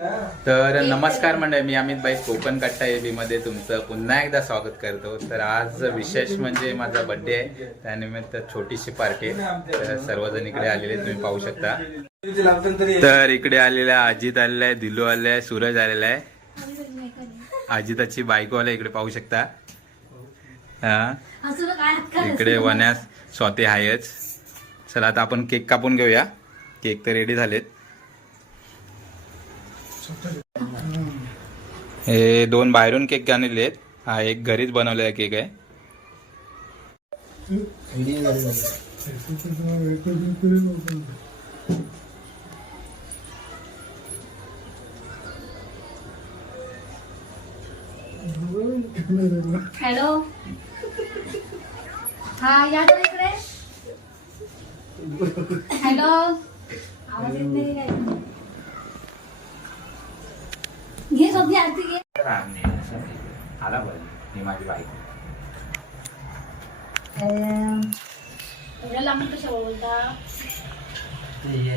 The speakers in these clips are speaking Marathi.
तर नमस्कार मंडळी मी अमित बाई कोकण कट्टा एबी मध्ये तुमचं पुन्हा एकदा स्वागत करतो. तर आज विशेष म्हणजे माझा बर्थडे आहे. त्यानिमित्त छोटीशी पार्टी आहे. तर सर्वजण इकडे आलेले तुम्ही पाहू शकता. तर इकडे आलेल्या अजित आलेला आहे दिलू आलेला आहे सूरज आलेला आहे. अजिताची बायको आल्या इकडे पाहू शकता. हा. इकडे वन्यास स्वाती आहेच. चला आता आपण केक कापून घेऊया. केक तर रेडी झालेत. हे दोन बाहेरून केक आणलेले आहेत. हा एक घरीच बनवलेला केक आहे. हॅलो. हा या जरा इकडे. हॅलो. आवाज येत नाही काय? आला बरं ही माझी बायको एवढ्या लांब कशा बोलता या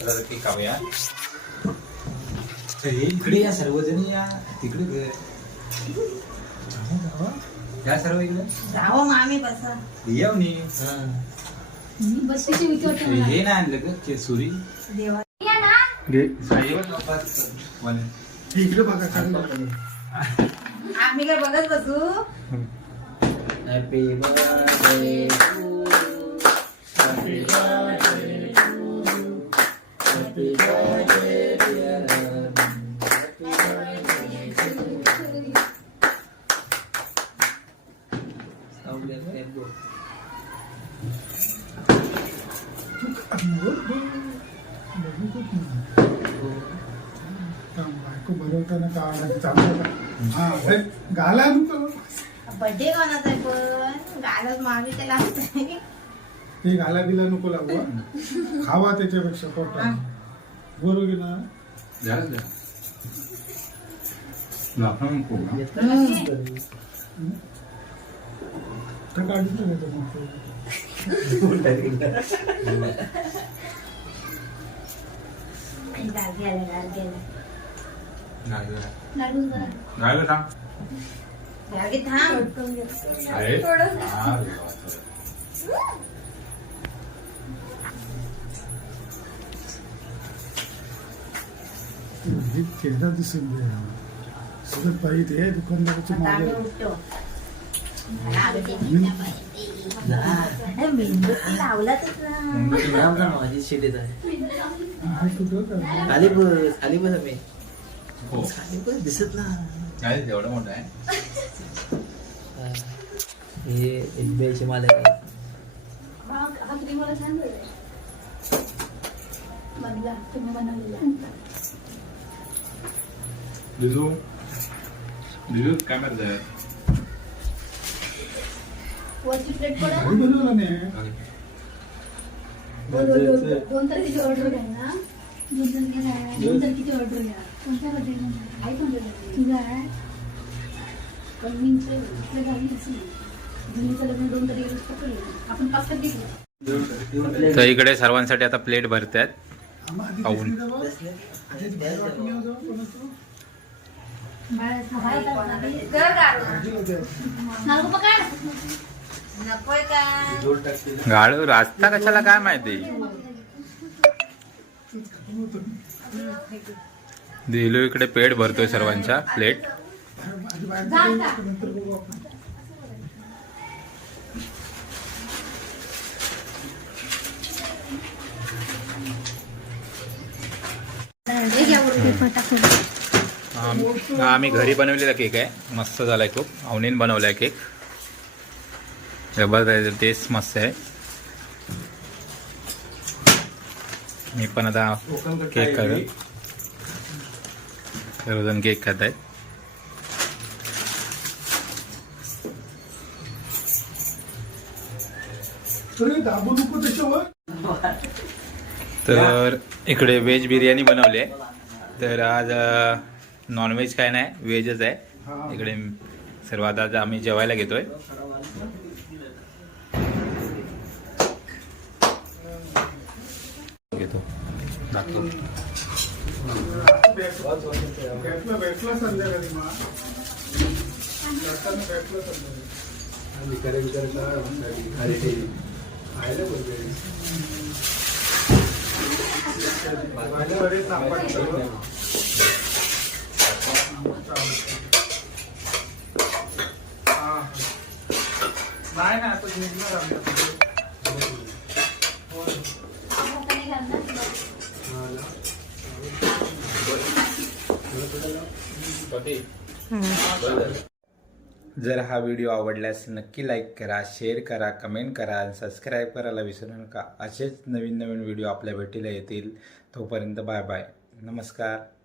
तर खाऊया. इकडे या सर्वजण या. तिकडे. या सर्व इकडे. जावं मग आम्ही बसा. येऊ नी. मी बसण्याची भीती वाटते मला. हे नाही आणलं का ते सुरी. देवा. या ना. इकडे बघा चांगलं आम्ही काय बघत बसू? हॅपी बर्थडे बायको भरवताना का चांगलं हा हे घाला नको बर्थडे कोणाचा आहे पण गाणं मामी त्याला. ते घाला बिला नको लागू हा. खावा त्याच्यापेक्षा पोटा बरोबर की ना झालं का? लाकडं नको ना? तर काढून घेतो मग ते. गाल गेला, गाल गेला. झालं. लाडू जरा. झालं सांग. गाल गे थांब. अरे चेहरा दिसून सगळं पाहिजे दुकानदाराची. माझी शेट येत आहे. हा? खाली बस खाली बस मी हो. बस दिसत ना. नाही, एवढं मोठं आहे. हा. एसबीआय चे मालक आहे. क्रीम मला वरची प्लेट पडा नाही. दोन तारखेची ऑर्डर घ्या ना दोन तारखे घ्या दोन तारखेची ऑर्डर घ्या कोणत्या बर्थडे आहे कोणत्या तुझा आहे? पण मी इकडे इकडे गावी असेल धुनीचं लग्न दोन तारखेला पकडलं आपण पाच तारखेला तर इकडे सर्वांसाठी आता प्लेट भरतात का गाळू रास्ता कशाला काय माहिती? दिलू इकडे पेट भरतोय सर्वांचा प्लेट आम्ही घरी बनवलेला केक आहे. मस्त झालाय खूप. अवनीन बनवलाय केक. जबरदस्त टेस्ट मस्त आहे. मी पण आता केक खात. सर्वजण केक खात आहेत. तर इकडे व्हेज बिर्याणी बनवली आहे. तर आज नॉनव्हेज काय नाही व्हेजच आहे. इकडे सर्वात आज आम्ही जेवायला घेतोय घेतो दाखव भेटलं भेटलं संध्याकाळी मग जाताना भेटलं संध्याकाळी माझ्याकडे सापड सगळं. हा. नाही ना आता निघणार आम्ही जर हा व्हिडिओ आवडल्यास नक्की लाईक करा शेअर करा कमेंट करा आणि सबस्क्राईब करायला विसरू नका. असेच नवीन नवीन व्हिडिओ आपल्या भेटीला येतील. तोपर्यंत बाय बाय. नमस्कार.